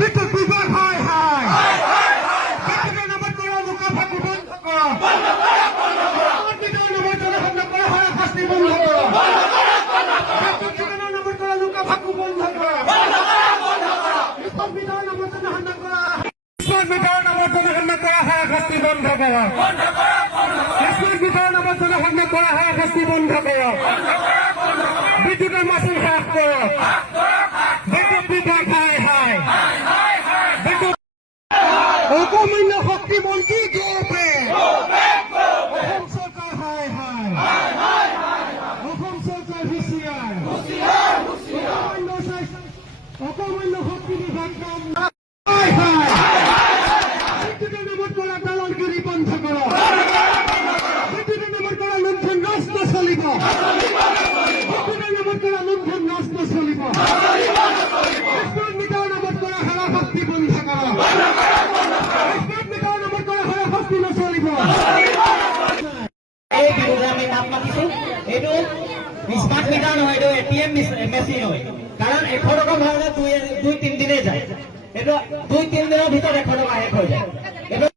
বিদ্যুৎ বিভাগ হায় হায় বিদ্যুতের নামত করা লুকা ফাঁকি বন্ধ করো বিদ্যুতের নামত জনসংযোগ করা হয় শাস্তি বন্ধ করো বিদ্যুতের নামত করা লুকা ফাঁকি বন্ধ করো বিদ্যুতের নামত জনসংযোগ করা বিদ্যুতের নামত জনসংযোগ করা হয় শাস্তি বন্ধ করো বিদ্যুতের নামত জনসংযোগ করা হয় শাস্তি বন্ধ করো বিদ্যুতের মাসুল হ্রাস করো বিদ্যুৎ বিভাগ হায় হায় বিদ্যুৎ অকমান্য শক্তি মন্ত্রী গোপে অসম চৰকাৰ হায় হায় অসম চৰকাৰ হুঁচিয়াৰ অকমান্য শক্তি বিভাগ কাম হায় হায় বিদ্যুতেৰ নামত কৰা দালালগিৰি বন্ধ কৰক বিদ্যুতেৰ নামত কৰা লুণ্ঠন ৰাস্তা চলিব বিদ্যুতেৰ নামত কৰা লুণ্ঠন ৰাস্তা চলিব স্মাৰ্ট মিটাৰৰ নামত কৰা হাৰাশাস্তি বন্ধ কৰক স্মাৰ্ট মিটাৰৰ নামত কৰা হাৰাশাস্তি নচলিব এই বিৰুদ্ধে আমি মাত মাতিছো এইটো স্মাৰ্ট মিটাৰ নহয় এইটো এটিএম মেচিন হয় কাৰণ 100 টকা ভৰালে 2-3 দিনে যায় এইটো 2-3 দিনৰ ভিতৰত 100 টকা শেষ হৈ যায়।